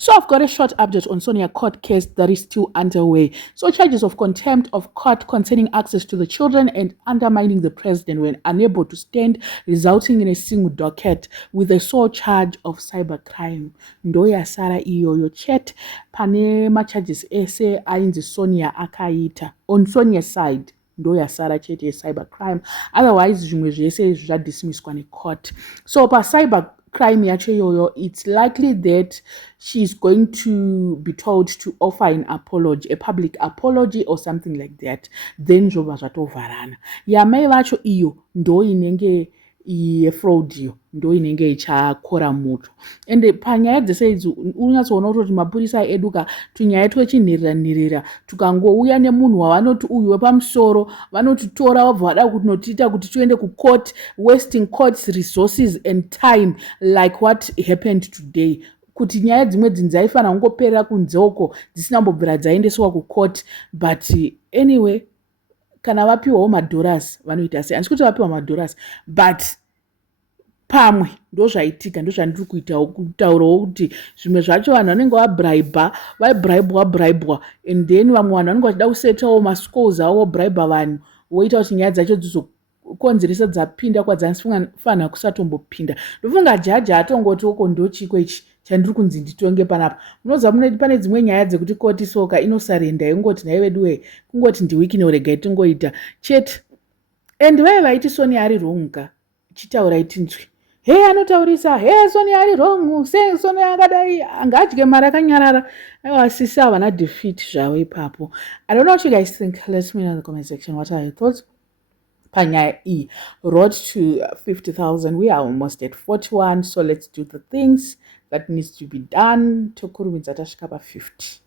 So I've got a short update on Sonia court case that is still underway. So charges of contempt of court concerning access to the children and undermining the president when unable to stand, resulting in a single docket with a sole charge of cybercrime. Ndoya Sara iyoyo chet pane charges ese ainzi Sonia akaita on Sonia's side. Ndoya Sara chete cybercrime, otherwise zvimwe zvese zvadismisswa necourt. So pa cyber crime yacho yoyo, it's likely that she's going to be told to offer an apology, a public apology or something like that, then zvobva zvatovharana. Yamai vacho iyo ndo inenge yefraud iyo ndo inenge ichakora muto. Ende panyaya dzese idzi unyatsoona kuti mapurisa eduka tunyaya twechinhirira tukangouya nemunhu wavanoti uyu wepamusoro vanotitora vabva vada kunotiita kuti tuende kucourt, wasting court's resources and time like what happened today. Kuti nyaya dzimwe dzinhu dzaifanira kungoperera kunzoko dzisina mbobvira dzaendeswa kucourt. But anyway, kana vapiwawo madhollars vanoita sei? Handisi kuti vapiwa madhollars, but pamwe ndozvaitika, ndozvandiri kuitawo kutaurawo kuti zvimwe zvacho vanhu vanenge vabribwa and then vamwe vanhu vanenge vachida kusetawo mascores avo vobribha vanhu voita kuti nyaya dzacho dzizokonzeresa dzapinda kwadzanifanira kusatombopinda. Ndofunga jaji atongoti oko ndochiko ichi chandiri kunzi nditonge panapa. Munoziva pane dzimwe nyaya dzekuti koti soka inosarenda ingoti nhai vedu we kungoti ndiwiki neurega itingoita chete. And vaive vaiti Sonia ari wrong ka chitaura itinzwi he anotaurisa he Sonia ari wrong se Sonia akadai angadye mari akanyarara. Aiwa sisi havana defeat zvavo ipapo. I don't know what you guys think. Let me know in the comment section what are your thoughts. Panyaya E road to 50,000. We are almost at 41, so let's do the things that needs to be done to kurumidza tasvika pa 50.